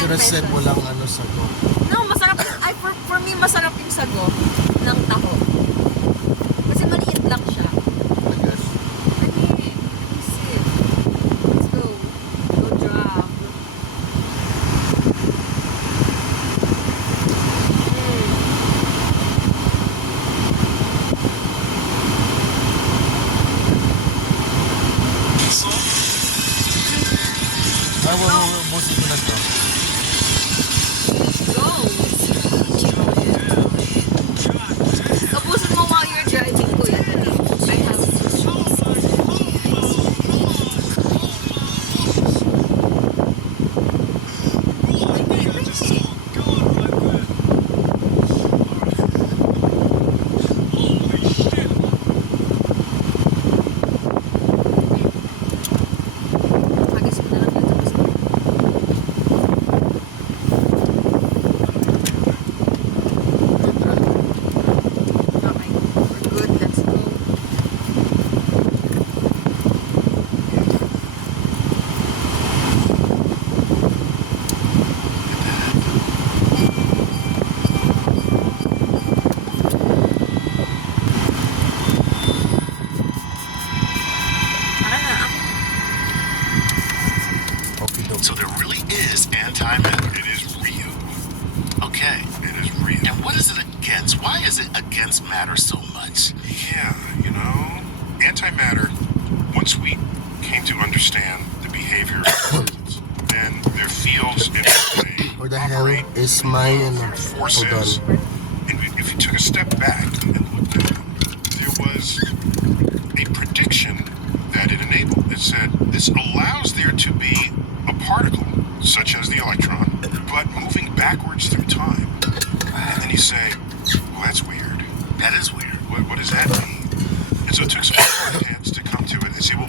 Pero send mo lang ano sago. No, masarap. Ay, for me, masarap yung sago ng taho. Kasi maliit lang siya. I guess. Dali. Sip. Let's go. Go drop. Ay, busin ko na to. Let's go. Tapusin mo while you're driving, kuya. Dali. I have... Agis mo na lang yun. Tapos na. Okay. We're good. Let's go. Tara na. Okay, daw. So there really is antimatter. It is real. Okay. It is real. And what is it against? Why is it against matter so much? Yeah, you know, antimatter, once we came to understand the behavior of particles, then their fields in a way Where the hell operate is my forces. Hold on. And if you took a step back and looked at them, there was a prediction that it enabled. It said this allows there to be a particle, such as the electron, but moving backwards through time. And then you say, well, that's weird. That is weird. What does that mean? And so it took some hands to come to it and say, well,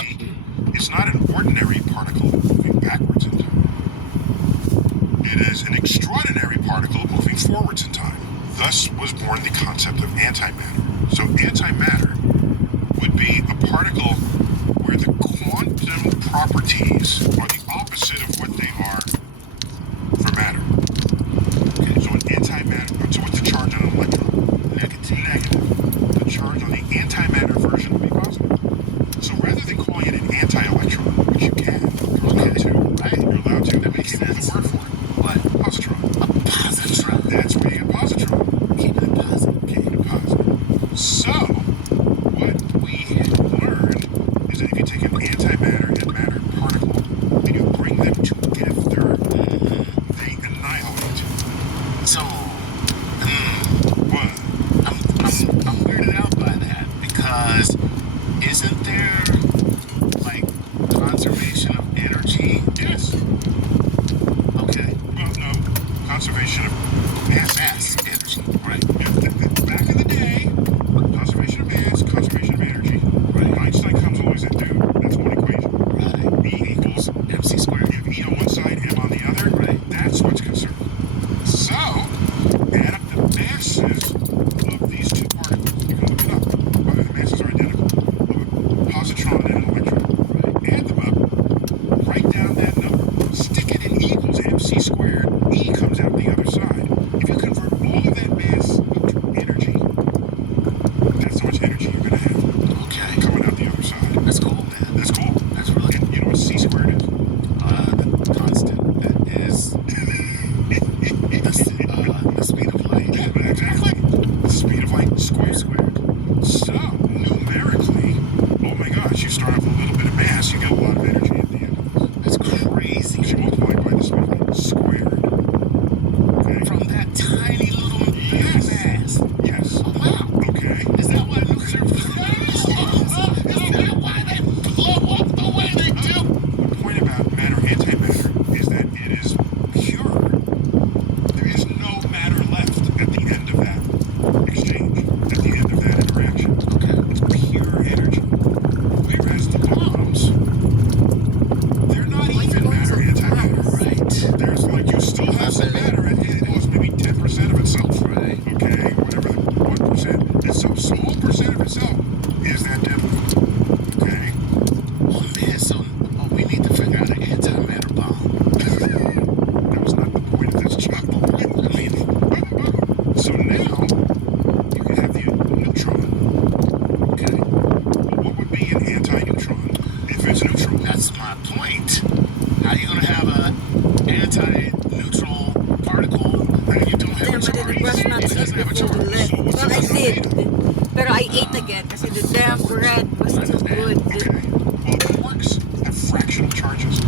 maybe it's not an ordinary particle moving backwards in time. It is an extraordinary particle moving forwards in time. Thus was born the concept of antimatter. So antimatter would be a particle where the quantum properties are the opposite of what they are for matter. Okay, so an antimatter, so what's the charge on an electron? Negative. The charge on the antimatter version would be positive. So rather than calling it an anti-electron, which you can, you're allowed to, right? You're allowed to. That makes sense. The word for it. What? Positron. A positron. That's where you get positron. Keep it positive. Keeping it positive. So, what we learned is that if you take an antimatter and matter particle and you bring them together, they annihilate. So, What? I'm weirded out by that because isn't there like conservation of energy? Yes. Okay. Well, no. Conservation of mass energy. Right. Back in the day, conservation of mass, conservation of energy. Right. Einstein comes along and says, dude, that's one equation. Right. E equals MC squared. if E on one side, M on the other. Right. That's what's conserved. So, add up the masses of these two particles. You can look it up. Whether the masses are identical. Of a positron and an electron. Right. Add them up. Write down that number. Stick it in E equals MC squared. E comes out the other side. If you convert all of that mass into energy, that's how much energy you're going to have. Okay. Coming out the other side. That's cool, man. That's cool. That's really And you know what C squared is? the constant that is the speed of light. Yeah, exactly. The speed of light squared. So, numerically, oh my gosh, you start off with a little bit of mass, you get a lot of energy at the end of this. That's crazy. Because you multiply by the speed of light squared. Okay? From that tiny little mass. Yes. Oh, wow. Okay. Is that why nuclear is that why they blow up the way they do? The point about matter antimatter is that it is pure. There is no matter left at the end of that exchange, at the end of that interaction. Okay. It's pure energy. Whereas the That's my point. How are you gonna have a anti-neutral particle when you don't have a Damn, I didn't brush my charge? It teeth doesn't have a before we charge. left. Well, I did. Pero I ate again kasi the damn bread was too good. Okay. Well, it works at fractional charges.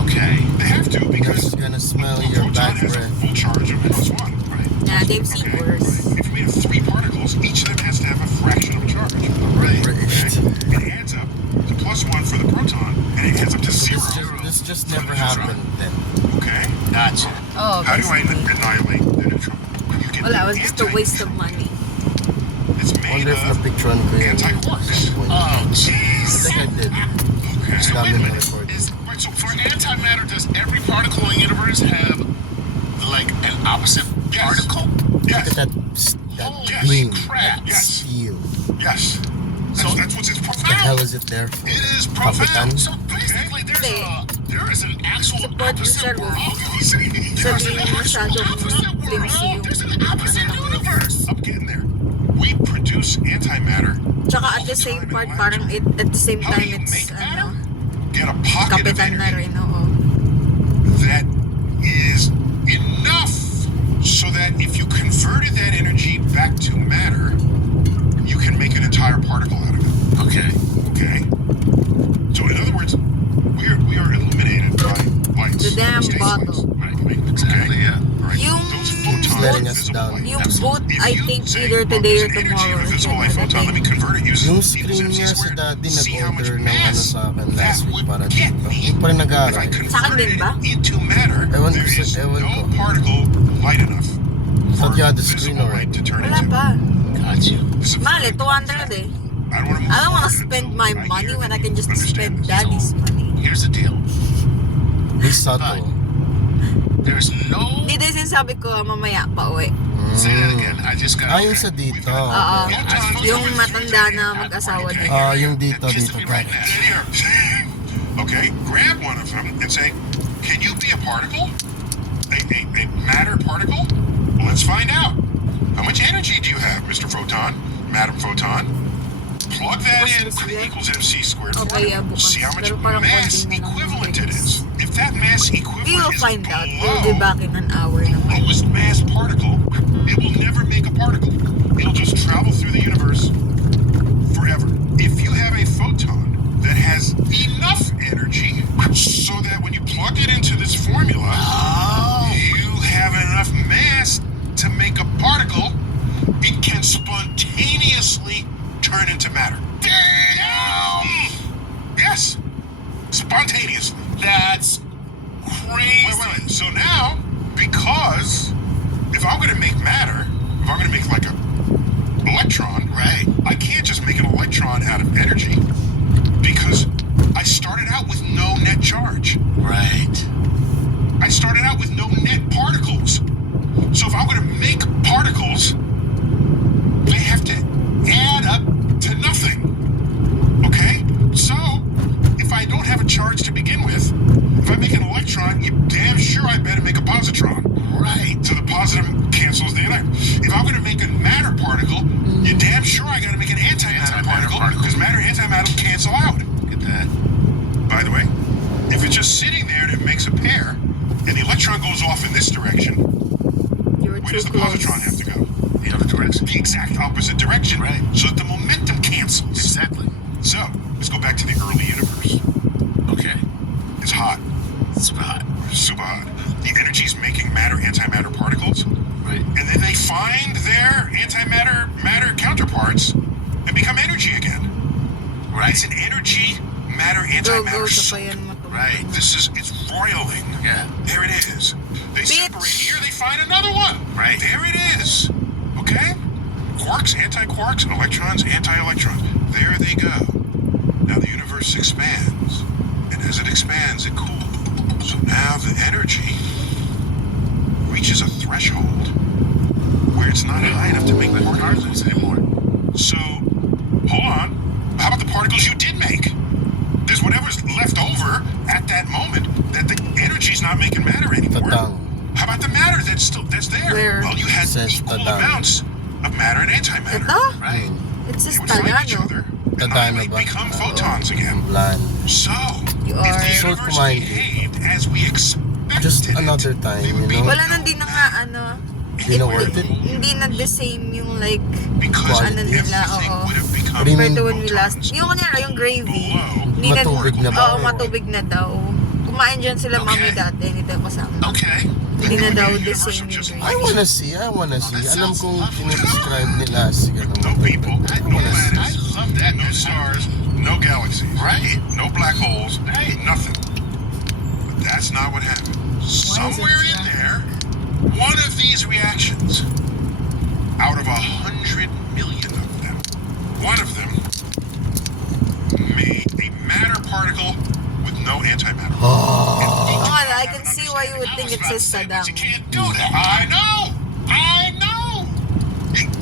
Okay. They have to because It's gonna smell a your proton bad has a breath. full charge of +1. Right. Yeah, they've seen Okay. worse. If you made 3 particles, each of them has to have a fraction of a charge. Right. British. It adds up to +1 for the proton, and it adds up to 0. This just never happened then. Okay? Gotcha. Oh, How do I basically. annihilate the neutron? You get Well, that was just a waste of money. It's made Wonder if of napicturean ko yun. anti-quarks. Oh, I jeez. think I did. Okay. It's So not wait a in my minute. record. Right, so For antimatter, does every particle in the universe have like an opposite Yes. particle? Look yes, at that Holy beam. crap. That Yes. steel. yes. So- That's what's it's What the hell profound. is it there for? It is Kapitan? profound. So basically, there is an actual Support opposite yung world. Sabi There's an mo actual masyadong opposite flimsy world. yung There's an opposite universe. I'm getting there. We produce antimatter. Tsaka at the same part, parang at the same How do time you it's, make matter? ano, Get a pocket of kapitan na energy rin, oo. that is enough so that if you converted that energy back to matter, you can make an entire particle out of it. Okay. Okay? So in other words, we are illuminated by lights. The damn state bottle. Right. Exactly. Yeah. Right? Yung- Those photons Letting are us visible down. light. Yung Absolutely. boot, If I you think say, either well, today or there's an energy tomorrow. of a visible light photon, let me convert it using Yung equals screen MC niya sa squared. dati See how much nag-order ng ano mass sa akin that last week would para get dito. me Hindi pa rin if I nag-aaral. Sa akin converted din ba? it into matter. Ewan There ko is sa- ewan no ko. particle light enough Thought you had the visible screen light already. to turn Wala into. pa. Got you. This is a Mahal eh, very 200 eh. I don't want to move I don't want to forward spend until my I money hear when I that can you just understand spend this. daddy's money. Here's the deal. Be subtle. There's no. Hindi din sinasabi ko mamaya pa uwi. Say that again. I just got. Ah, yung sa dito. Oo. Photons Yung going matanda na mag-asawa Okay. din. Ah, yung dito, Just to dito. be right Got it. now. Here. Okay, grab one of them and say, can you be a particle? A matter particle? Well, let's find out. How much energy do you have, Mr. Photon? Madam Photon? Plug that in, equals MC squared. Okay, bukas. See how much Pero parang mass konti na lang equivalent yung it is. If that mass We equivalent will is find out. We'll be below back in an hour naman. lowest mass particle, it will never make a particle. It'll just travel through the universe forever. If you have a photon that has enough energy so that when you plug it into this formula, you have enough mass to make a particle, it can spontaneously turn into matter. Damn! Yes, spontaneously. That's crazy. Wait. So now, because if I'm going to make matter, if I'm going to make like a electron, Right. I can't just make an electron out of energy because I started out with no net charge. Right. I started out with no net particles. So if I'm going to make particles, they have to add up to nothing. Okay? So if I don't have a charge to begin with, if I make an electron, you damn sure I better make a positron. Right. So the positive cancels the other. If I'm going to make a matter particle, you damn sure I got to make an antimatter particle because matter and antimatter cancel out. Look at that. By the way, if it's just sitting there and it makes a pair, and the electron goes off in this direction, You were where too does the close. positron have to go? The other direction. The exact opposite direction. Right. So that the momentum cancels. Exactly. So let's go back to the early universe. Okay. It's hot, It's hot. super hot. The energy's making matter, antimatter particles, Right. and then they find their antimatter, matter counterparts and become energy again. Right. It's an energy, matter, Go, antimatter. sa pa yan mo to. Right. It's roiling. Yeah. There it is. They Bitch. separate here, they find another one. Right. There it is. Okay? Quarks, anti-quarks, electrons, anti-electrons. There they go. Now the universe expands. And as it expands, it cools. So now the energy reaches a threshold where it's not high enough to make particles anymore. So, hold on. How about the particles you did make? There's whatever's left over at that moment that the energy's not making matter anymore. Tatang. How about the matter that's there? Where? Well, you had Says equal tatang. amounts of matter and antimatter. Ito? Right. It's They just would find each Tagano. other and Tatang annihilate, ba? become photons again. Bland. So, You If are... the So universe kumain. behaved as we expected Just it another time, you know? Wala nang din na nga, ano... Hindi na worth it. Hindi na the same yung like... because Ano nila, everything oo. would have become What do you mean? Compared to when we last... Yung kunyari, yung gravy. Hindi na- Matubig na ba? Oo, matubig na daw. Kumain dyan sila mami dati, hindi tayo kasama. Okay. Hindi na daw the same yung I gravy. wanna see. Alam kong sinidescribe nila si no people, I no wanna see. I planets, love that. no stars, no galaxies, Right. no black holes, Right. nothing. But that's not what happened. Somewhere in there, one of these reactions, out of 100 million of them, one of them made a matter particle with no antimatter. Oh, I can see why you would think it says Saddam. You can't do that. I know!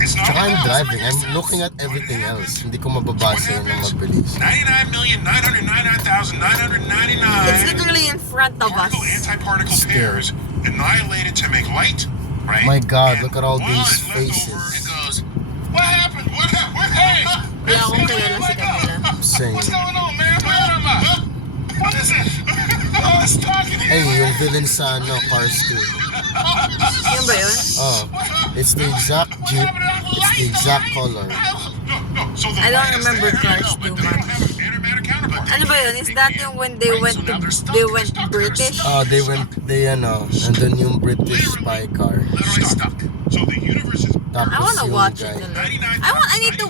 It's not Tsaka I'm allowed. driving. I'm looking at everything else. Hindi ko mababasa yun ng mabilis. 99,999,999 It's literally in front of us. particle-antiparticle Scared. pairs annihilated to make light. Right? My God, and look at all one these left over. It faces. goes, what happened? What happened? Hey! Wala akong kilala si Camila. Same. What's going on, man? Where am I? What is it? Oh, it's talking here. Hey, yung villain sa Cars 2. Yun ba yun? Oh, it's the exact Jeep. It's the exact color. No, so the I don't light is remember there. Cars too much. Antimatter counterpart. Ano ba yun? Is that yung when they went British? Nandun yung British spy car. Literally stuck. So the universe is Tapos I wanna yung watch it guy. na lang. I need to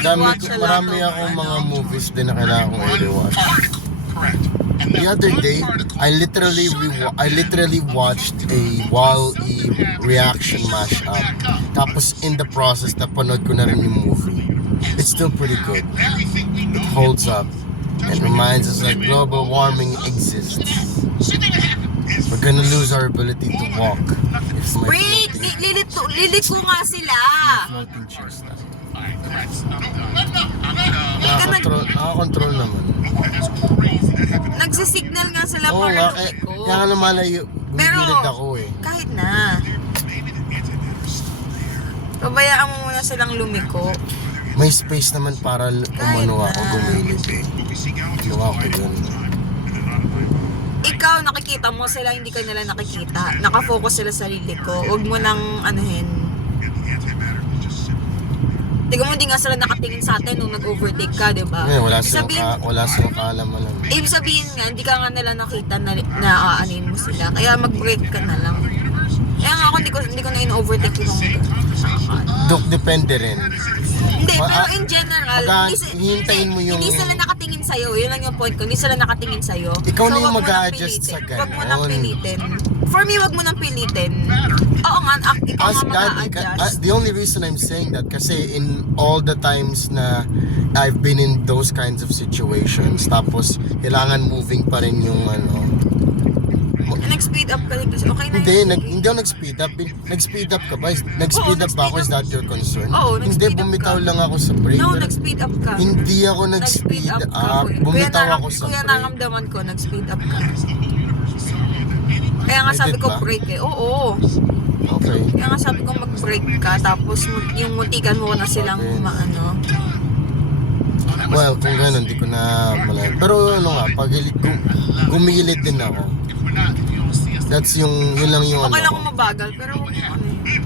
Dami, rewatch a lot marami of, akong mga ano. movies din na kailangan kong i-rewatch. particle. Correct. And The other day, I literally watched a Wall-E reaction mashup. Tapos in the process, napanood ko na rin yung movie. It's still pretty good. Everything we know It holds up. It reminds us that global warming exists. We're gonna lose our ability to walk. If my Break! Lilit ko nga sila! floating chairs na. Hindi ka Nakakontrol naman. nagsisignal nga sila Oo para nga, lumiko. kaya nga namalayo. Pero, Gumigilid ako eh. kahit na. Pabayaan mo muna silang lumiko. May space naman para umano ako, gumilid eh. Ginawa ko yun. Ikaw, nakikita mo sila, hindi ka nila nakikita. Nakafocus sila sa sarili ko. Huwag mo nang anuhin. Tiga mo, hindi nga sila nakatingin sa atin nung nag-overtake ka, di ba? Eh, wala Ibig silang kaalaman lang. Ibig sabihin nga, hindi ka nga nila nakita na aanin mo sila. Kaya mag-break ka na lang. Kaya nga ako, hindi ko na in-overtake yung Dok, depende rin. Hindi, pero in general, hihintayin mo yung... hindi sila nakatingin sa'yo. Yun lang yung point ko. Hindi sila nakatingin sa'yo. Ikaw na yung wag mo nang mag-a-adjust pilitin. sa ganun. Wag mo nang pilitin. For me, wag mo nang pilitin. Oo nga, ikaw nga mag-a-adjust. The only reason I'm saying that kasi in all the times na I've been in those kinds of situations, tapos kailangan moving pa rin yung Nag-speed up ka rin kasi okay na Hindi, yun. hindi ako nag-speed up. Nag-speed up ka ba? Nag-speed up ba ako? Is that your concern? Oo, Hindi, nag-speed up bumitaw ka. lang ako sa brake. No, Pero nag-speed up ka. Hindi ako nag-speed ka, up. kuya. Bumitaw ako sa Kuya, brake. naramdaman ko, nag-speed up ka. Kaya nga I sabi did ko, ba? brake eh. Oo. Okay. Kaya nga sabi ko, mag-brake ka. Tapos yung muntikan mo na silang Okay. maano. Well, kung gano'n, hindi ko na malayan. Pero ano nga, pag gumilid din ako. That's yun lang yung Okay lang ano kung mabagal, pero ano eh.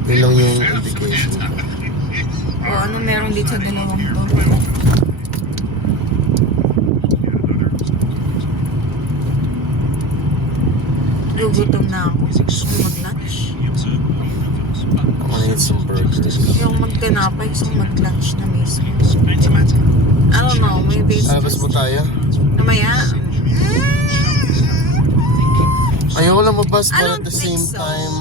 Yun lang yung indication ko. O ano meron dito sa dalawang to. Gugutom na ako. Gusto ko mag-lunch. I'm gonna eat some burgers. Yung magtinapay, isang mag-lunch na mismo. I don't know, maybe it's Alabas just... mo tayo? Namaya? Ayoko lumabas I but don't at the think same so. time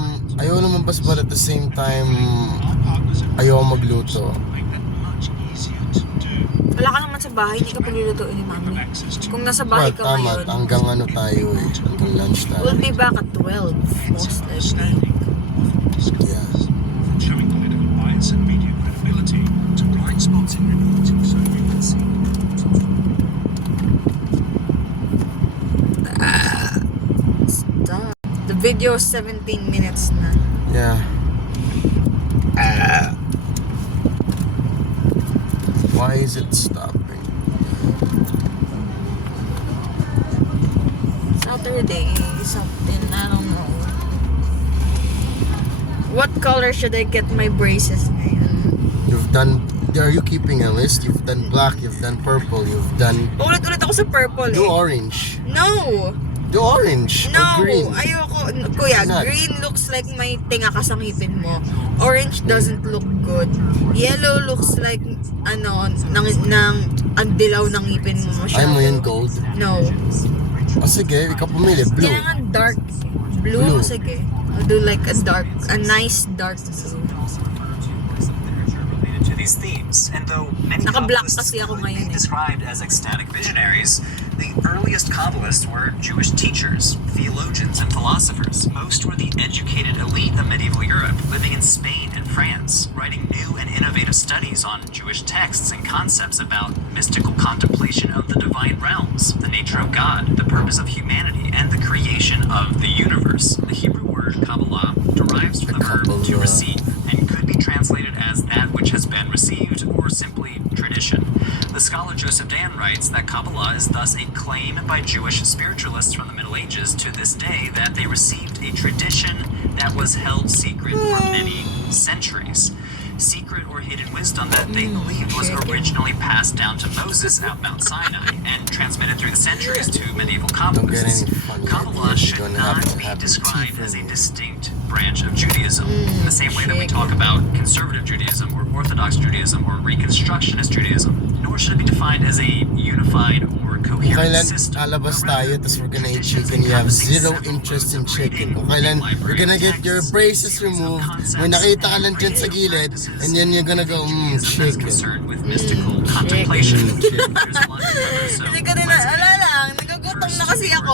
ayoko magluto. Wala ka naman sa bahay, hindi ka paglulutuin ni Mami. Kung nasa bahay ka Tama, ngayon, hanggang ano tayo eh. Hanggang lunch tayo. we'll be back at 12, most likely. Yeah. Showing political bias and media credibility to blind spots in reporting so you can see. Stop. The video is 17 minutes na. Yeah. Why is it stopping? Saturday, something, I don't know. What color should I get my braces ngayon? Are you keeping a list? You've done black, you've done purple, you've done... Ulit-ulit ako sa purple Do eh. orange. No! Do orange No! or green. Ayoko. Kuya, Not. green looks like may tinga ka sa ngipin mo. Orange doesn't look good. Yellow looks like, ang dilaw ng ngipin mo Ay mo yun masyado. gold. No. Sige, ikaw pumili. Blue. Kailangan dark blue. Blue. Sige. I'll do like a nice dark blue. To these themes, and though many Naka-black Kabbalists kasi ako could be ngayon eh. described as ecstatic visionaries, the earliest Kabbalists were Jewish teachers, theologians, and philosophers. Most were the educated elite of medieval Europe, living in Spain and France, writing new and innovative studies on Jewish texts and concepts about mystical contemplation of the divine realms, the nature of God, the purpose of humanity, and the creation of the universe. The Hebrew word Kabbalah derives from the verb to Kabbalah. receive, and could be translated as that which has been received, or simply tradition. The scholar Joseph Dan writes that Kabbalah is thus a claim by Jewish spiritualists from the Middle Ages to this day that they received a tradition that was held secret for many centuries. Secret or hidden wisdom that they believed was originally passed down to Moses at Mount Sinai and transmitted through the centuries to medieval Don't get Kabbalists. any funny Kabbalah ideas. should You're gonna have not to be have described teeth as a in you. distinct branch of Judaism. In the same way that we talk about conservative Judaism or Orthodox Judaism or Reconstructionist Judaism, nor should it be defined as a unified or coherent Kailan system. alabas tayo, tapos we're gonna eat chicken, you have zero interest in chicken. Kung kailan you're gonna get your braces removed, may nakita ka lang dyan sa gilid, and then you're gonna go, chicken. Concerned with mystical contemplation. Chicken. There's a lot of others, so Hindi ko din lang. Nagugutom na kasi ako.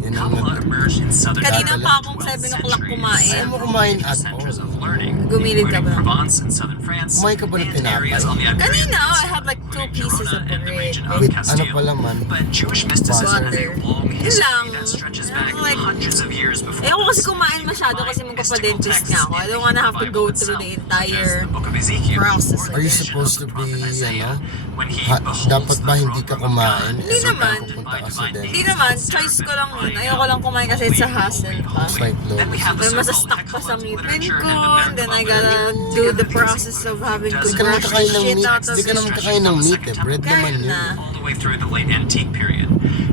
Yun ang Kabbalah emerged in southern Kanina Europe pa akong in the 7 12th o'clock century. kumain. Ayaw mo kumain at Centers all. of learning, Gumilid ka including ba? Provence in southern France, Kumain ka ba ng and tinapay? areas on the Iberian Kanina, I Peninsula, had like 2 including pieces of Girona and the bread. region of With ano Castile. pala man? But Jewish mysticism has Water. a long Yun history lang. that stretches back Like, hundreds of years before. Eh, ako kasi kumain masyado kasi magpapadentist nga ako. I don't wanna have to go through the entire process Are you again. supposed to be, Dapat dapat ba hindi ka kumain? Hindi naman. Pupunta ka sa Hindi dentist. naman, choice ko lang yun. Ayoko lang kumain kasi it's a hassle pa. It's like low. May masastuck pa sa ngipin ko, and then I gotta do the process of having to Hindi ka naman brush the kakain ng shit meat. out of Hindi ka naman it. kakain ng meat eh. Bread naman Kain yun. na. all the way through the late antique period.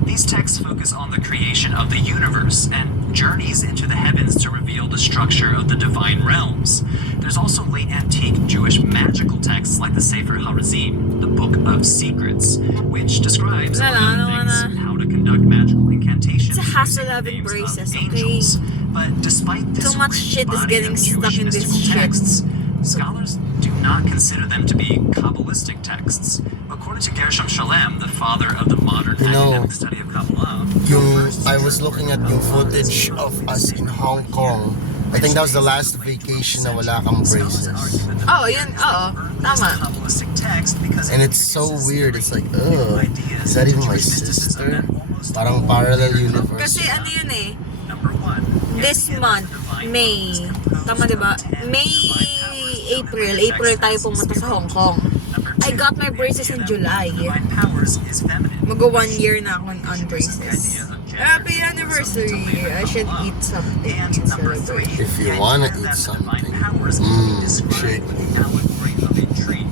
These texts focus on the creation of the universe and journeys into the heavens to reveal the structure of the divine realms. There's also late antique Jewish magical texts like the Sefer HaRazim, the Book of Secrets, which describes Wala, among I other don't things wanna- how to conduct magical incantations. It's a hassle using the having names of braces, okay? angels. But despite this So much rich shit is body getting of stuck Jewish in this mystical shit. texts, scholars do not consider them to be Kabbalistic texts. According to Gershom Shalem, the father of the modern You know, academic study of Kabbalah, I was looking at yung footage of us in Hong Kong. I think that was the last vacation na wala kang braces. Oo, yun, oo. Tama. Kabbalistic text because And it's so weird. It's like, ugh, is that even my sister? Parang parallel universe. Kasi ano yun eh, Number one, this month, May, tama diba? May, April tayo pumunta sa Hong Kong. I got my braces in July. divine powers is feminine. Mag-go 1 year na ako on braces. Happy anniversary! I should eat something And in number three, celebration. If you the wanna idea eat that the divine something, powers can be described shake. with the allegory of a tree.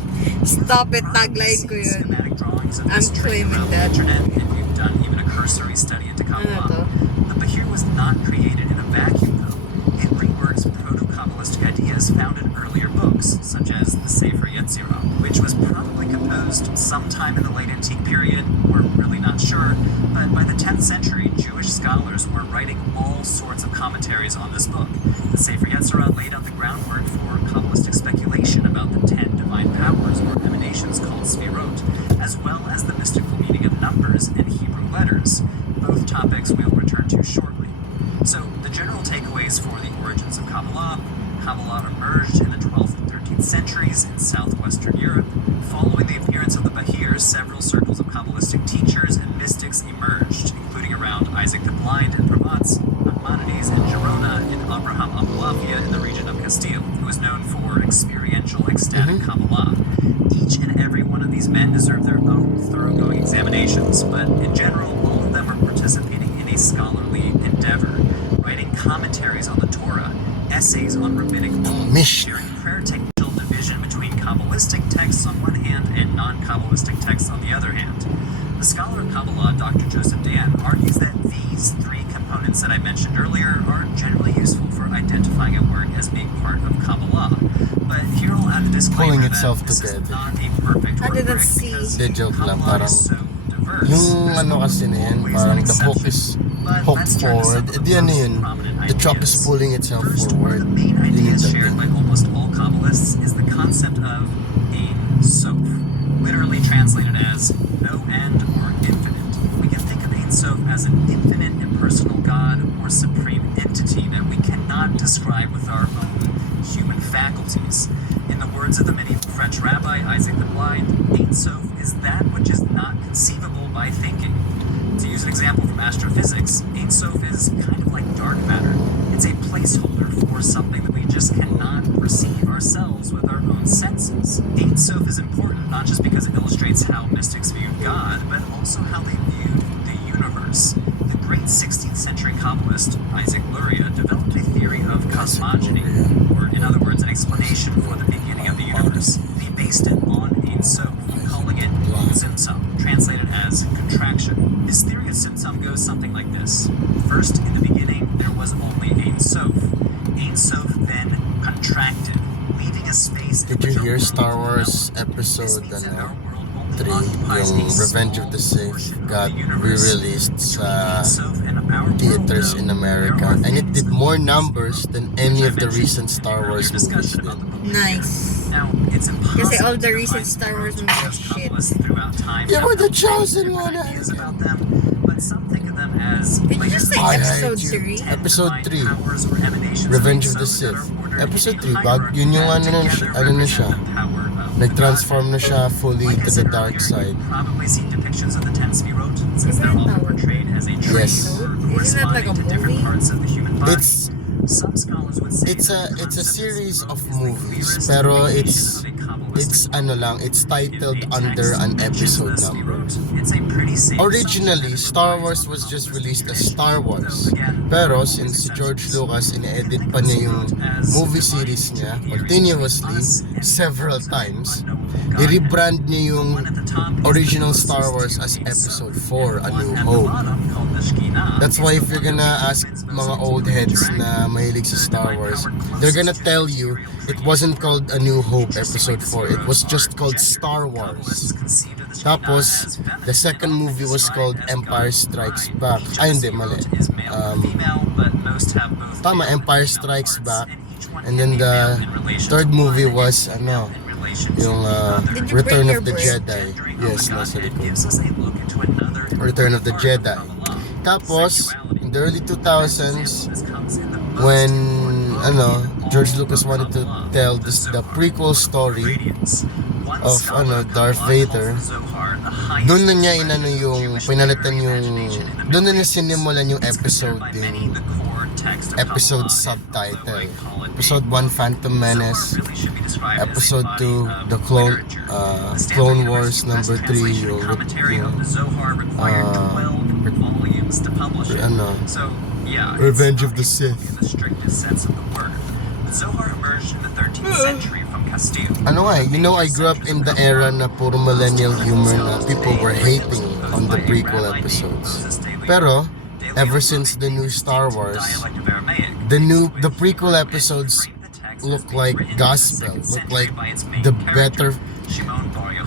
Stop it, tagline ko yun. Schematic drawings of I'm this tree claiming around the that. internet, and we've done even a cursory study into Ano to? Kabbalah. The Bahir was not created in a vacuum, though. It reworks proto-Kabbalistic ideas found in earlier books, such as the Sefer Yetzirah, which was probably composed sometime in the late antique period. We're really not sure, but by the 10th century, Jewish scholars were writing all sorts of commentaries on this book. The Sefer Yetzirah laid out the groundwork for Kabbalistic speculation about the 10 divine powers or emanations called Sfirot, as well as the mystical meaning of numbers and Hebrew letters, both topics we'll return to shortly. So, the general takeaways for the origins of Kabbalah. Kabbalah emerged in the 12th and 13th centuries in southwestern Europe. Following the appearance of the Bahir, several circles of Kabbalistic teachers and mystics emerged, including around Isaac the Blind in Provence, Maimonides and Girona, and Abraham Abulafia in the region of Castile, who was known for experiential ecstatic Kabbalah. Each and every one of these men deserved their own thoroughgoing examinations, but in general, all of them are participating in a scholarly Mishnah. sharing prayer textual division between Kabbalistic texts on one hand and non-Kabbalistic texts on the other hand. The scholar of Kabbalah, Dr. Joseph Dan, argues that these three components that I mentioned earlier are generally useful for identifying a work as being part of Kabbalah. But here I'll add the disclaimer Pulling that itself this together. is not a perfect I didn't rubric see. because The joke lang, Kabbalah parang is so diverse. yung There's ano kasi na yan, always parang an the hook exception. is But hooked let's turn to some forward. of the Di ano most yun, prominent the truck is ideas. pulling itself First, one forward. of the main Yun yung ideas shared by dating. almost all Kabbalists is the concept of Ein Sof, literally translated as no end or infinite. We can think of Ein Sof as an infinite impersonal God or supreme entity that we cannot describe with our own human faculties. In the words of the medieval French rabbi Isaac the Blind, Ein Sof is that which is not conceivable by thinking. To use an example from astrophysics, Ein Sof is kind of like dark matter. It's a placeholder for something that we just cannot perceive ourselves with our own senses. Ein Sof is important not just because it illustrates how mystics viewed God, but also how they viewed the universe. The great 16th century Kabbalist Isaac Luria developed a theory of cosmogony, or in other words, an explanation for the beginning of the universe. He based it on Ein Sof, calling it Tzimtzum, translated as contraction. His theory of Tzimtzum goes something like this. First, in the beginning, there was only Ein Sof. Ein Sof then contracted, leaving a space in Did you which hear our Star world Wars developed. This episode means that our ano, world only 3, occupies a yung Revenge of the small Sith portion of got the universe. re-released Between sa Ein Sof and our world, theaters though, in America, there are and it things did more called numbers than any of the recent Star Wars movies discussion did. about the book. Nice. Now, it's impossible Kasi all the to recent define Star Wars spiritual movies are shit. Kabbalists throughout time You have were the different chosen one, ideas Anakin. about them, but some think of them as Did you just say I episode hate you. 3? Episode 3, powers or emanations Revenge of of the Ein Sof that Sith. are ordered Episode in a 3, bag, yun yung hierarchy ano na that siya, together ano na siya. represent the power of Nag-transform na siya fully Like I to the said dark earlier, side. you've probably seen depictions of the 10 Sfirot, since they're Isn't often that a- portrayed as a tree Yes. or Isn't that like corresponding a to different movie? parts of the human body. It's Some scholars would say it's that the a concept series Sfirot of is the movies, clearest pero indication of a Kabbalistic it's ano lang, it's titled In a under text an that mentions episode the number. Sfirot, it's a pretty safe Originally, assumption Star that it Wars relies was on just Kabbalistic released as tradition. Star Wars. Though, again, Pero there are since si always George exceptions. Lucas You ine-edit can pa think of niya yung Sfirot as movie divine series niya intermediaries continuously between us and several the times, unknowable Godhead. i-rebrand niya The yung one at the top is the original closest Star Wars to as Ein Sof, Episode and 4, the A one New at the Hope. bottom, called the Shekhinah, That's is why the if you're one gonna that ask transmits mga most old into the heads dragon. na mahilig sa The Star divine Wars, power they're gonna closest to tell the you material it wasn't called A New Hope Interestingly, Episode the 4, it was Sfirot just are called gendered. Star Kabbalists Wars. conceived of the Shekhinah Tapos, as feminine the second and often movie was described called as Empire God Strikes Prime. Back. Each of Ay, the hindi, Sfirot mali. is male or female, but most have both Tama, male and Empire female Strikes parts, Back. and each one And can then be the male in relation third to movie one and was, female ano, in relation to yung the other. Did you Return bring of your the bread? Jedi. Gendering Yes, of the nasa Godhead likod. gives us a look into another Return of the important part Jedi. Kabbalah. Tapos, Sexuality. in the early Example 2000s, of this comes in the most when important book ano, in George all Lucas of wanted to Kabbalah, tell the this, the Zohar, prequel Book of story Radiance. One of scholar ano, Darth Kabbalah calls Vader, the Zohar the highest doon na niya expression inano of yung Jewish pinalitan literary yung imagination in the doon na Middle niya Ages. sinimulan yung It's considered episode by many yung the core text of episode Kabbalah, subtitle. although I call it Episode a 1, book. Phantom The Menace. Zohar really should be described as a Episode body 2, of The Clone literature. The Stanford Clone University Wars Press number 3, translation and yung commentary of the Zohar required 12 volumes to publish it. ano, So, yeah, Revenge it's of the not a book Sith. in the strictest sense of the word. The Zohar emerged in the 13th century from Castile. Ano nga, you know, I grew up in the era na puro millennial humor na people were hating on the prequel episodes. Pero, ever since the new Star Wars, the prequel episodes look like gospel, look like the better,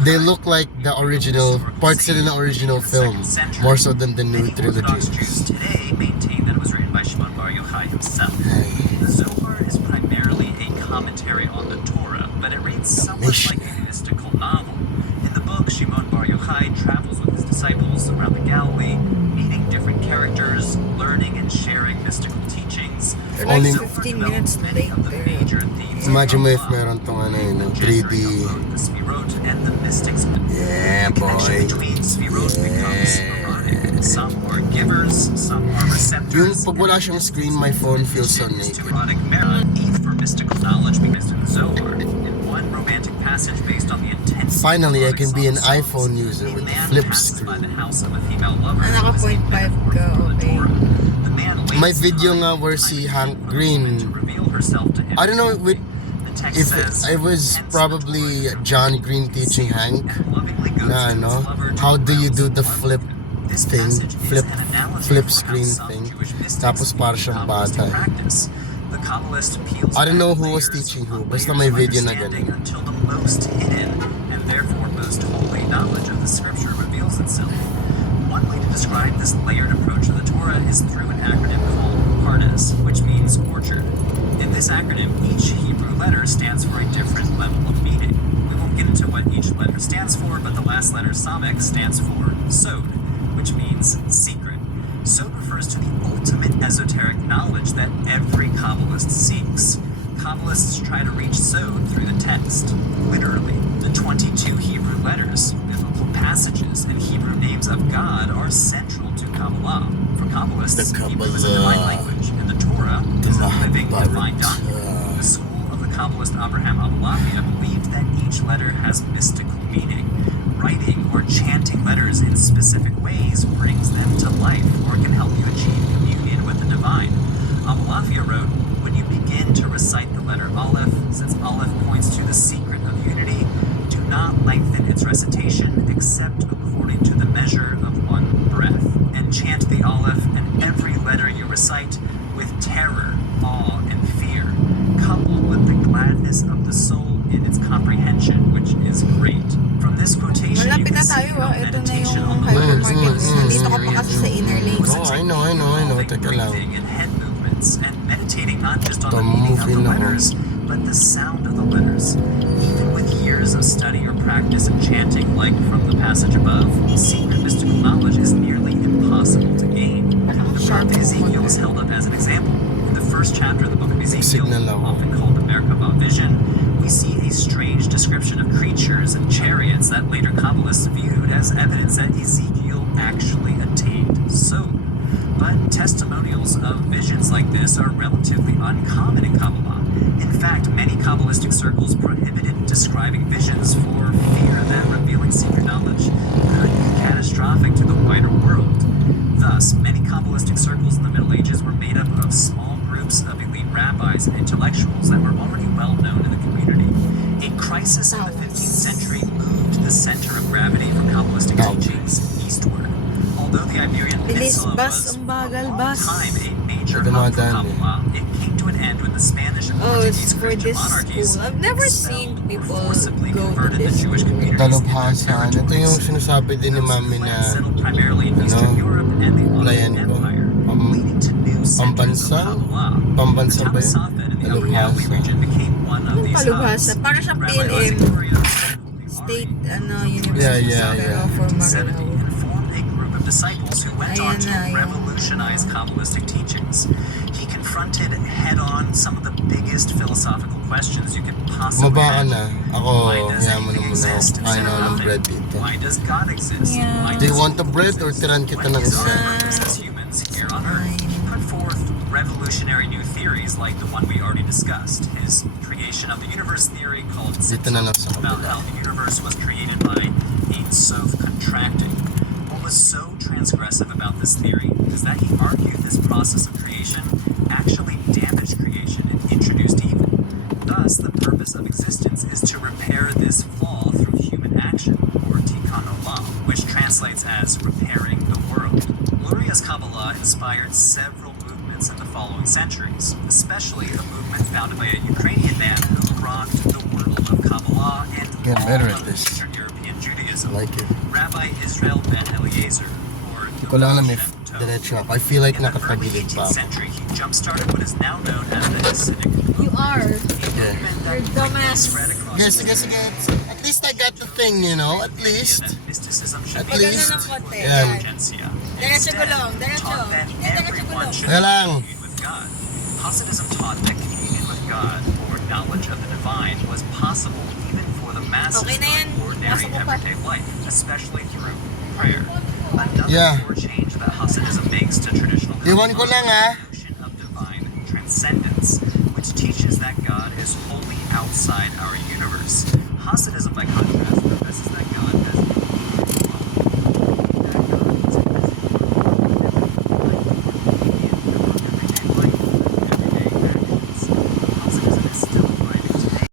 they look like the original, parts in the original film, more so than the new trilogy. Orthodox Jews today maintain that it was written by Shimon Bar Yochai himself. The Zohar is primarily a commentary on the Torah, but it reads somewhat like a mystical novel. In the book, Shimon Bar Yochai travels with his disciples around the Galilee, meeting different characters, learning and sharing mystical teachings. They're like Only- 15 minutes Many of the later. major themes of Imagine mo if Kabbalah, meron tong ano yun, gendering 3D. of the Sfirot and the mystics. Yeah, The connection boy. between Sfirot becomes erotic. Some are givers, some are Yung receptors. pag wala siyang screen, my phone feels so naked. Erotic merit, need for mystical knowledge based in the Zohar. In one romantic passage based on the intense. Finally, I can be an erotic iPhone songs, user a with a man flip passes by the screen. house of a female lover Ah, naka who is a 0.5 metaphor ka, for the okay. Torah. The man May waits video time nga where and si time Hank for the Green, woman to reveal herself to him. I don't know, with The text if says, it was "Hence probably John Green teaching Hank and lovingly goes na to no, his lover to how do you do arouse the love flip with him." This thing, passage is an analogy flip for how screen some thing, Jewish mystics tapos para view siyang Kabbalistic bata eh. practice. The Kabbalist peels I don't know back who was layers teaching who, on basta layers may of video na understanding ganun. until the most hidden and therefore most holy knowledge of the scripture reveals itself. One way to describe this layered approach to the Torah is through an acronym called Pardes, which means orchard. In this acronym, each Hebrew letter stands for a different level of meaning. We won't get into what each letter stands for, but the last letter, Samek, stands for Sod, which means secret. Sod refers to the ultimate esoteric knowledge that every Kabbalist seeks. Kabbalists try to reach Sod through the text. Literally, the 22 Hebrew letters, biblical passages, and Hebrew names of God are central to Kabbalah. For Kabbalists, The Hebrew is a divine Kabbalah. language, and the Torah is a living divine document. The school of the Kabbalist Abraham Abulafia believed that each letter has mystical meaning. Writing or chanting letters in specific ways brings them to life or can help you achieve communion with the divine. Abulafia wrote, "When you begin to recite the letter Aleph, since Aleph points to the secret of unity, do not lengthen its recitation except according to the measure of one breath, and chant the Aleph and every letter you recite with terror, awe, and fear, coupled with the gladness of the soul in its comprehension, which is great." From this quotation, you Malapit can na see tayo how ah. Ito na meditation yung on the hypermarket. letters Nandito ka pa kasi sa inner lane. was a Oh, I technique know, involving teka lang. breathing and head movements, and meditating not just on the Ito, meaning of moving the na ako. letters, but the sound of the letters. Even with years of study or practice in chanting, like from the passage above, secret mystical knowledge is nearly impossible to gain. The Sharp prophet Ezekiel moment. is held up as an example. In the first chapter of the book of Ezekiel, Signal ako. often called the Merkabah vision, we see a strange description of creatures and chariots that later Kabbalists viewed as evidence that Ezekiel actually attained Sod. But testimonials of visions like this are relatively uncommon in Kabbalah. In fact, many Kabbalistic circles prohibited describing visions for fear that revealing secret knowledge could be catastrophic to the wider world. Thus, many Kabbalistic circles in the Middle Ages were made up of small groups of elite rabbis and intellectuals that were already well known in the community. A crisis in the 15th century moved the center of gravity for Kabbalistic teachings eastward. Although the Iberian Bilis, Peninsula bus, was ang for a bagal, long bus. time a major Ito hub for dumadaan eh. Kabbalah, it came to an end when the Spanish and Oh, it's Portuguese for Christian this monarchies school. I've never expelled seen or people forcibly go to converted the this Jewish school. communities in their Talubhasan. Ito yung territories. sinasabi din ni Those Mami who na fled settled primarily in Eastern Europe and the playan Ottoman ko. Empire, leading to new centers of Pambansa? Kabbalah. Pambansa The town ba of yun? Safed in the Upper Talubhasa. Galilee region became one of Anong these palubhasa? hubs. Para siyang Rabbi PLM. Lassie Gloria of Holy State, Ari, university Yeah, pero yeah. for 1970, Maranao. and formed a group of disciples who went on Ayan to na, yung, revolutionize Kabbalistic teachings. He confronted head-on some of the biggest philosophical questions you could possibly Maba ka imagine. na. Ako, Why does yaman anything naman ako. exist Kain instead ako of ng nothing? bread dito. Why does God exist? Yeah. Why Do you does want the evil bread or exist? tiran kita What ng is isa? our purpose as humans here on Earth? He put forth revolutionary new theories like the one we already discussed, his creation of the universe theory called Dito na lang sa about kabila. how the universe was created by Ein Sof contracting. What was so transgressive about this theory is that he argued this process of creation actually damaged creation and introduced evil. Thus, the purpose of existence is to repair this flaw through human action, or tikkun olam, which translates as repairing the world. Gloria's Kabbalah inspired several movements in the following centuries, especially a movement founded by a Ukrainian man who rocked the world of Kabbalah and Get all better at of this. Eastern European Judaism. I like it. Rabbi Israel ben Eliezer, or Hindi ko lang alam if diretso ako. I feel like in the early nakatagilid 18th pa ako. century, he jump-started what is now known as the Hasidic movement. You are. Yeah. You're dumbass. Spread across Yes, yes, yes. At least I got the thing, you know? At least. that mysticism should At be least. Ganun ng konti. Yan. intelligentsia. Diretso Instead, gulong, diretso. taught that Hindi, diretso everyone gulong. should Kaya lang. commune with God. Hasidism taught that communion with God, or knowledge of the divine, was possible even for the masses Okay na yan. during ordinary Pasok mo pa. everyday life, especially through prayer. Another Yeah. core change that Hasidism makes to traditional Iwan ko lang, ah. notion of divine transcendence, which teaches that God is wholly outside our